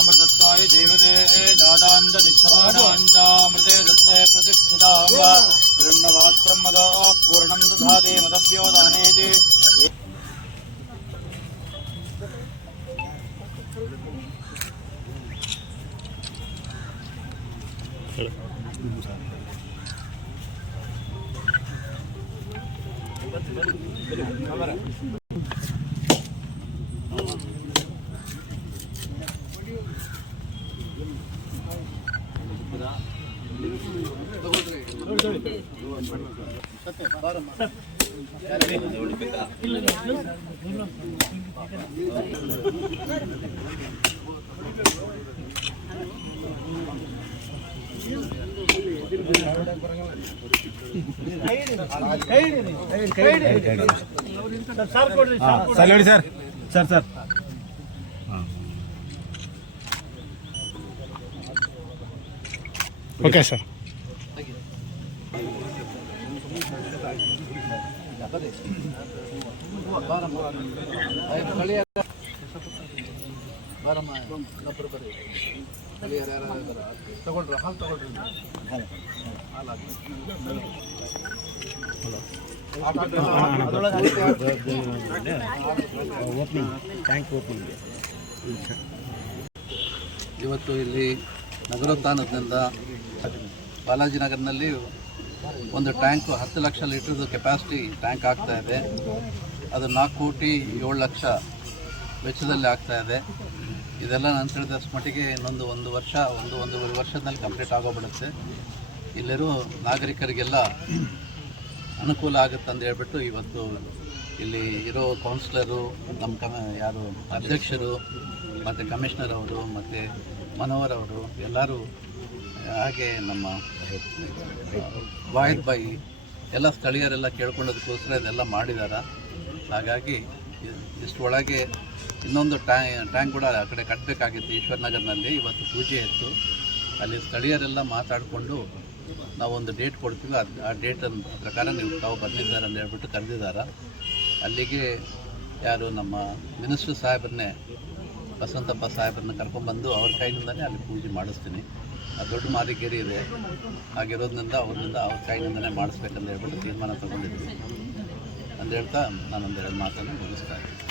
अमृतत्वाय देवदे दादान्त निष्ठवादान्तामृते दत्ते प्रतिष्ठितां ब्रह्मवात्रं मद पूर्णं दधाति मदभ्यो दहनेति सर ओके सर ತಗೊಳ್ರಿ ಹಾಲು ತಗೊಳ್ರಿ ಇವತ್ತು ಇಲ್ಲಿ ನಗರೋತ್ಥಾನದಿಂದ ಬಾಲಾಜಿನಗರ್ನಲ್ಲಿ ಒಂದು ಟ್ಯಾಂಕು 10 ಲಕ್ಷ ಲೀಟರ್ದು ಕೆಪಾಸಿಟಿ ಟ್ಯಾಂಕ್ ಆಗ್ತಾ ಇದೆ. ಅದು 4,7,00,000 ವೆಚ್ಚದಲ್ಲಿ ಆಗ್ತಾ ಇದೆ. ಇದೆಲ್ಲ ನಾನು ತಿಳಿದಷ್ಟು ಮಟ್ಟಿಗೆ ಇನ್ನೊಂದು ಒಂದೂವರೆ ವರ್ಷದಲ್ಲಿ ಕಂಪ್ಲೀಟ್ ಆಗೋಗ್ಬಿಡುತ್ತೆ. ಇಲ್ಲಿರೋ ನಾಗರಿಕರಿಗೆಲ್ಲ ಅನುಕೂಲ ಆಗುತ್ತೆ ಅಂತ ಹೇಳ್ಬಿಟ್ಟು ಇವತ್ತು ಇಲ್ಲಿ ಇರೋ ಕೌನ್ಸಿಲರು, ನಮ್ಮ ಯಾರು ಅಧ್ಯಕ್ಷರು ಮತ್ತು ಕಮಿಷನರ್ ಅವರು ಮತ್ತು ಮನೋಹರ್ ಅವರು ಎಲ್ಲರೂ, ಹಾಗೆ ನಮ್ಮ ವಾಹಿದ್ ಬಾಯಿ ಎಲ್ಲ ಸ್ಥಳೀಯರೆಲ್ಲ ಕೇಳ್ಕೊಳ್ಳೋದಕ್ಕೋಸ್ಕರ ಇದೆಲ್ಲ ಮಾಡಿದ್ದಾರೆ. ಹಾಗಾಗಿ ಇಷ್ಟೊಳಗೆ ಇನ್ನೊಂದು ಟ್ಯಾಂಕ್ ಕೂಡ ಆ ಕಡೆ ಕಟ್ಟಬೇಕಾಗಿತ್ತು ಈಶ್ವರನಗರ್ನಲ್ಲಿ. ಇವತ್ತು ಪೂಜೆ ಇತ್ತು. ಅಲ್ಲಿ ಸ್ಥಳೀಯರೆಲ್ಲ ಮಾತಾಡಿಕೊಂಡು ನಾವೊಂದು ಡೇಟ್ ಕೊಡ್ತೀವಿ, ಆ ಡೇಟ್ ಪ್ರಕಾರ ತಾವು ಬಂದಿದ್ದಾರೆ ಅಂತ ಹೇಳ್ಬಿಟ್ಟು ಕರೆದಿದ್ದಾರೆ. ಅಲ್ಲಿಗೆ ಯಾರು ನಮ್ಮ ಮಿನಿಸ್ಟ್ರ್ ಸಾಹೇಬ್ರನ್ನೇ, ಬಸವಂತಪ್ಪ ಸಾಹೇಬ್ರನ್ನ ಕರ್ಕೊಂಡ್ಬಂದು ಅವ್ರ ಕೈಯಿಂದಲೇ ಅಲ್ಲಿ ಪೂಜೆ ಮಾಡಿಸ್ತೀನಿ. ಆ ದೊಡ್ಡ ಮಾರಿಗೇರಿ ಇದೆ, ಹಾಗಿರೋದ್ರಿಂದ ಅವ್ರ ಕೈಯಿಂದಲೇ ಮಾಡಿಸ್ಬೇಕಂತ ಹೇಳ್ಬಿಟ್ಟು ತೀರ್ಮಾನ ತೊಗೊಂಡಿದ್ವಿ ಅಂತ ಹೇಳ್ತಾ ನಾನೊಂದೆರಡು ಮಾತನ್ನು ಮುಗಿಸ್ತಾ ಇದ್ದೀನಿ.